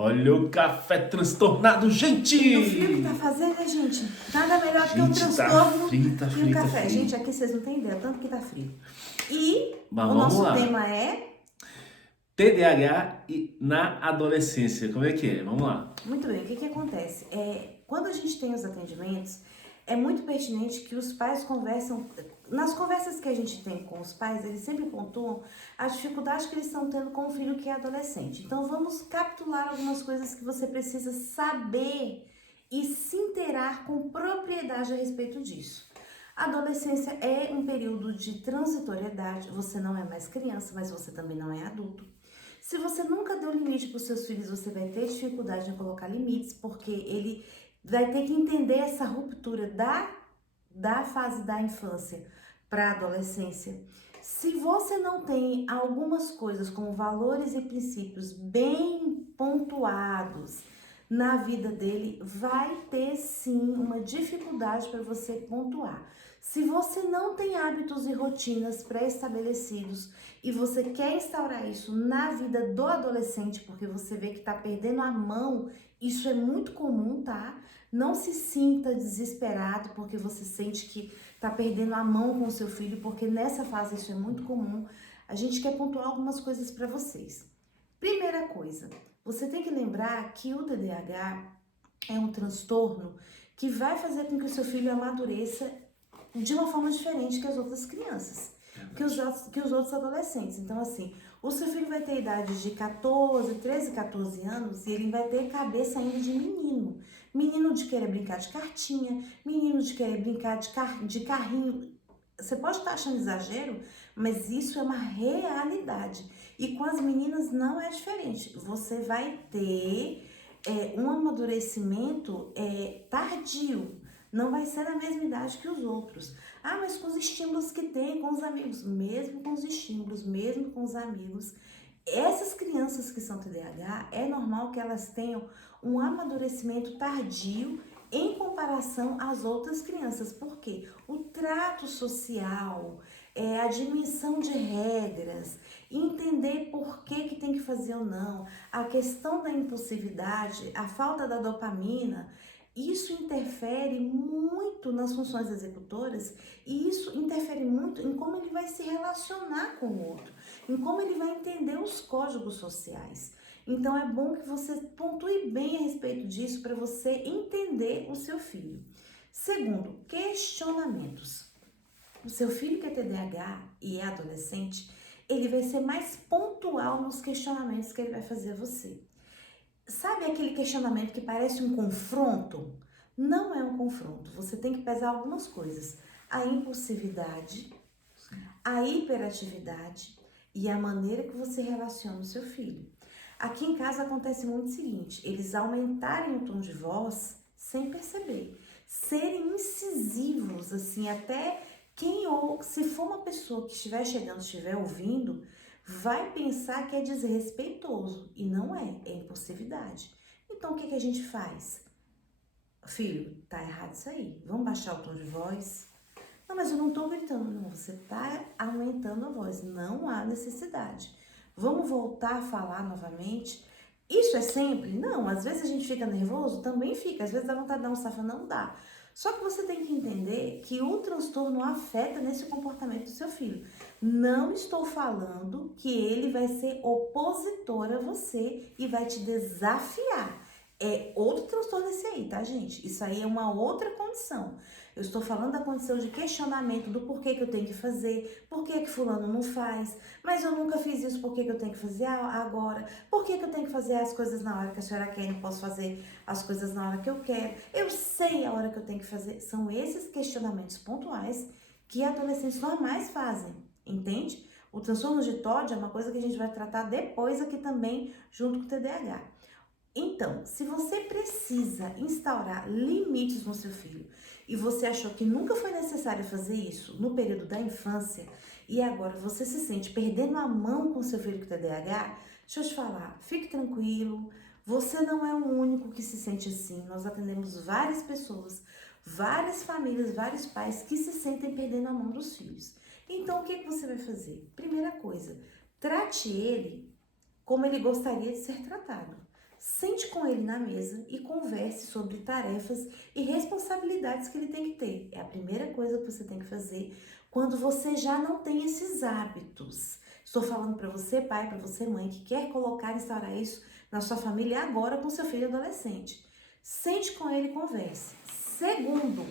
Olha o café transtornado, gente! E o frio que tá fazendo, né, gente? Nada melhor do que um Gente, tá transtorno frio, tá e frio, um tá café. frio. Gente, aqui vocês não têm ideia, tanto que tá frio. E Mas o vamos nosso lá. tema é... TDAH na adolescência, como é que é? Vamos lá. Muito bem, o que que acontece? Quando a gente tem os atendimentos, é muito pertinente que os pais conversam. Nas conversas que a gente tem com os pais, eles sempre pontuam a dificuldade que eles estão tendo com o filho que é adolescente. Então vamos capitular algumas coisas que você precisa saber e se inteirar com propriedade a respeito disso. A adolescência é um período de transitoriedade, você não é mais criança, mas você também não é adulto. Se você nunca deu limite para os seus filhos, você vai ter dificuldade em colocar limites, porque ele vai ter que entender essa ruptura da fase da infância para a adolescência. Se você não tem algumas coisas como valores e princípios bem pontuados na vida dele, vai ter sim uma dificuldade para você pontuar. Se você não tem hábitos e rotinas pré-estabelecidos e você quer instaurar isso na vida do adolescente, porque você vê que está perdendo a mão, isso é muito comum, tá? Não se sinta desesperado porque você sente que está perdendo a mão com o seu filho, porque nessa fase isso é muito comum. A gente quer pontuar algumas coisas para vocês. Primeira coisa, você tem que lembrar que o TDAH é um transtorno que vai fazer com que o seu filho amadureça de uma forma diferente que as outras crianças, que os outros adolescentes. Então, assim, o seu filho vai ter idade de 13, 14 anos e ele vai ter cabeça ainda de menino. Menino de querer brincar de cartinha, menino de querer brincar de carrinho. Você pode estar achando exagero, mas isso é uma realidade. E com as meninas não é diferente. Você vai ter um amadurecimento tardio. Não vai ser na mesma idade que os outros. Ah, mas com os estímulos que tem com os amigos. Mesmo com os estímulos, mesmo com os amigos. Essas crianças que são TDAH, é normal que elas tenham um amadurecimento tardio em comparação às outras crianças. Por quê? O trato social, a dimensão de regras, entender por que tem que fazer ou não, a questão da impulsividade, a falta da dopamina, isso interfere muito nas funções executoras e isso interfere muito em como ele vai se relacionar com o outro, em como ele vai entender os códigos sociais. Então é bom que você pontue bem a respeito disso para você entender o seu filho. Segundo, questionamentos. O seu filho que é TDAH e é adolescente, ele vai ser mais pontual nos questionamentos que ele vai fazer a você. Sabe aquele questionamento que parece um confronto? Não é um confronto. Você tem que pesar algumas coisas: a impulsividade, a hiperatividade e a maneira que você relaciona o seu filho. Aqui em casa acontece muito o seguinte: eles aumentarem o tom de voz sem perceber, serem incisivos, assim, até quem ou se for uma pessoa que estiver chegando, estiver ouvindo, vai pensar que é desrespeitoso e não é impulsividade. Então o que a gente faz? Filho, tá errado isso aí. Vamos baixar o tom de voz? Não, mas eu não tô gritando. Não, você tá aumentando a voz. Não há necessidade. Vamos voltar a falar novamente? Isso é sempre? Não, às vezes a gente fica nervoso, também fica. Às vezes dá vontade de dar um safa, não dá. Só que você tem que entender que o transtorno afeta nesse comportamento do seu filho. Não estou falando que ele vai ser opositor a você e vai te desafiar. É outro transtorno esse aí, tá, gente? Isso aí é uma outra condição. Eu estou falando da condição de questionamento do porquê que eu tenho que fazer, por que fulano não faz, mas eu nunca fiz isso, por que eu tenho que fazer agora? Por que eu tenho que fazer as coisas na hora que a senhora quer e não posso fazer as coisas na hora que eu quero? Eu sei a hora que eu tenho que fazer. São esses questionamentos pontuais que adolescentes normais fazem, entende? O transtorno de TOD é uma coisa que a gente vai tratar depois aqui também, junto com o TDAH. Então, se você precisa instaurar limites no seu filho e você achou que nunca foi necessário fazer isso no período da infância e agora você se sente perdendo a mão com seu filho com TDAH, deixa eu te falar, fique tranquilo, você não é o único que se sente assim. Nós atendemos várias pessoas, várias famílias, vários pais que se sentem perdendo a mão dos filhos. Então, o que você vai fazer? Primeira coisa, trate ele como ele gostaria de ser tratado. Sente com ele na mesa e converse sobre tarefas e responsabilidades que ele tem que ter. É a primeira coisa que você tem que fazer quando você já não tem esses hábitos. Estou falando para você, pai, para você, mãe, que quer colocar e instaurar isso na sua família agora com seu filho adolescente. Sente com ele e converse. Segundo,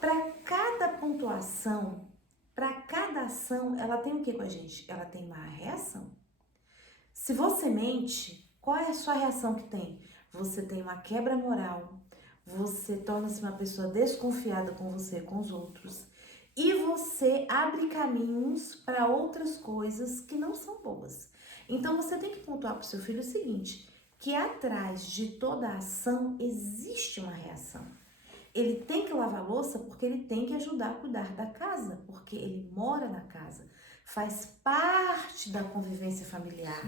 para cada pontuação, para cada ação, ela tem o que com a gente? Ela tem uma reação. Se você mente, qual é a sua reação que tem? Você tem uma quebra moral, você torna-se uma pessoa desconfiada com você e com os outros, e você abre caminhos para outras coisas que não são boas. Então você tem que pontuar para o seu filho o seguinte, que atrás de toda ação existe uma reação. Ele tem que lavar a louça porque ele tem que ajudar a cuidar da casa, porque ele mora na casa. Faz parte da convivência familiar.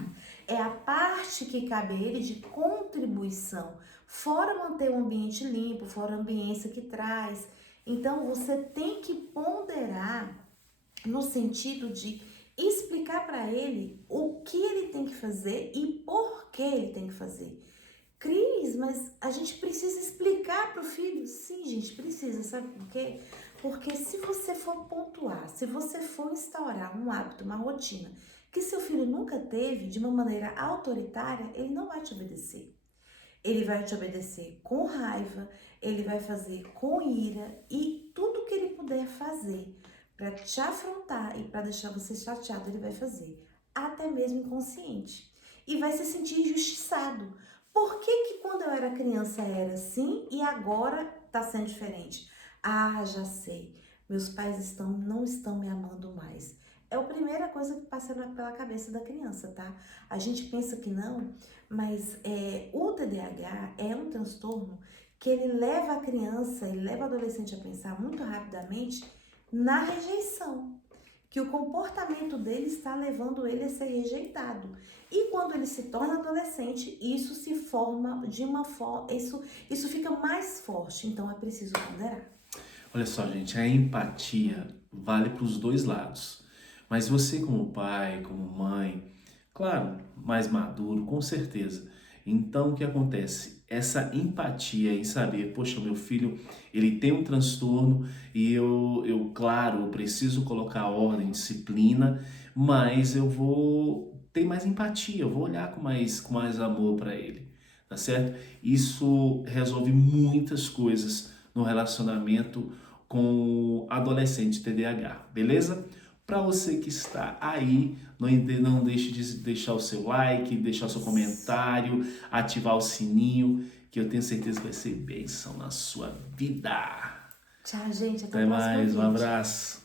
É a parte que cabe a ele de contribuição. Fora manter o ambiente limpo, fora a ambiência que traz. Então, você tem que ponderar no sentido de explicar para ele o que ele tem que fazer e por que ele tem que fazer. Cris, mas a gente precisa explicar para o filho? Sim, gente, precisa, sabe por quê? Porque se você for pontuar, se você for instaurar um hábito, uma rotina, que seu filho nunca teve de uma maneira autoritária, ele não vai te obedecer. Ele vai te obedecer com raiva, ele vai fazer com ira e tudo que ele puder fazer para te afrontar e para deixar você chateado, ele vai fazer, até mesmo inconsciente. E vai se sentir injustiçado. Por que que quando eu era criança era assim e agora tá sendo diferente? Ah, já sei. Meus pais não estão me amando mais. É a primeira coisa que passa pela cabeça da criança, tá? A gente pensa que não, mas o TDAH é um transtorno que ele leva a criança, ele leva o adolescente a pensar muito rapidamente na rejeição. Que o comportamento dele está levando ele a ser rejeitado. E quando ele se torna adolescente, isso se forma de uma forma, isso fica mais forte, então é preciso ponderar. Olha só, gente, a empatia vale para os dois lados. Mas você como pai, como mãe, claro, mais maduro, com certeza. Então, o que acontece? Essa empatia em saber, poxa, meu filho, ele tem um transtorno e claro, eu preciso colocar ordem, disciplina, mas eu vou ter mais empatia, eu vou olhar com mais amor para ele, tá certo? Isso resolve muitas coisas no relacionamento com adolescente TDAH, beleza? Para você que está aí, não deixe de deixar o seu like, deixar o seu comentário, ativar o sininho, que eu tenho certeza que vai ser bênção na sua vida. Tchau, gente. Até Até o próximo mais, um vídeo. abraço.